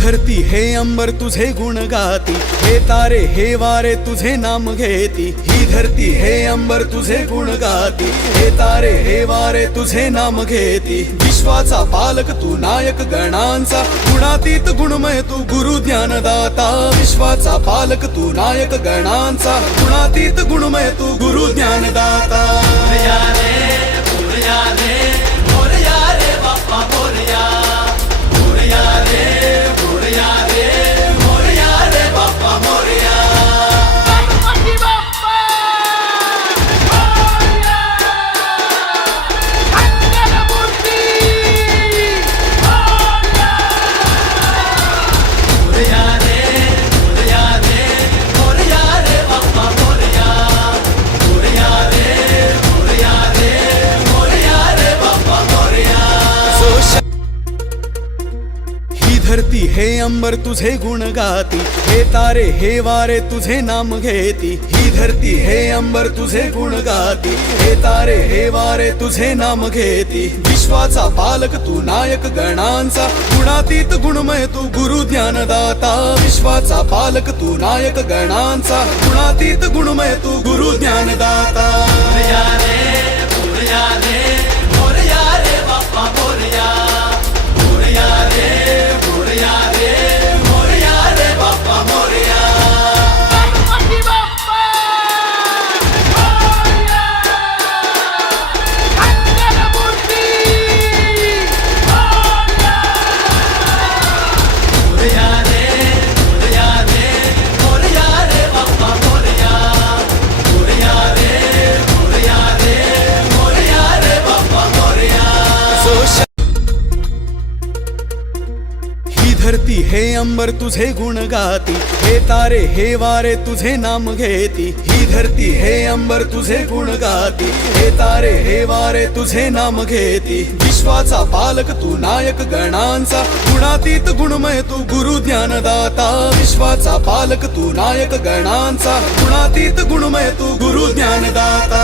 धरती हे अंबर तुझे गुण गाती, हे तारे हे वारे तुझे नाम घेती। ही धरती हे अंबर तुझे गुण गाती, हे तारे हे वारे तुझे नाम घेती। विश्वाचा पालक तू नायक गणांचा, गुणातीत गुणमय तू गुरु ज्ञानदाता। विश्वाचा पालक तू नायक गणांचा, गुणातीत गुणमय तू गुरु ज्ञानदाता। धरती हे अंबर तुझे गुण गाती, हे तारे हे वारे तुझे नाम घेती। ही धरती हे अंबर तुझे गुण गाती, हे तारे हे वारे तुझे नाम घेती। विश्वाचा पालक तू नायक गणांचा, गुणातीत गुणमय तू गुरु ज्ञानदाता। विश्वाचा पालक तू नायक गणांचा, गुणातीत गुणमय तू गुरु ज्ञानदाता। धरती हे अंबर तुझे गुण गाती, हे तारे हे वारे तुझे नाम घेती। ही धरती हे अंबर तुझे गुण गाती, हे तारे हे वारे तुझे नाम घेती। विश्वाचा पालक तू नायक गणांचा, गुणातीत गुणमय तू गुरु ज्ञानदाता। विश्वाचा पालक तू नायक गणांचा, गुणातीत गुणमय तू गुरु ज्ञानदाता।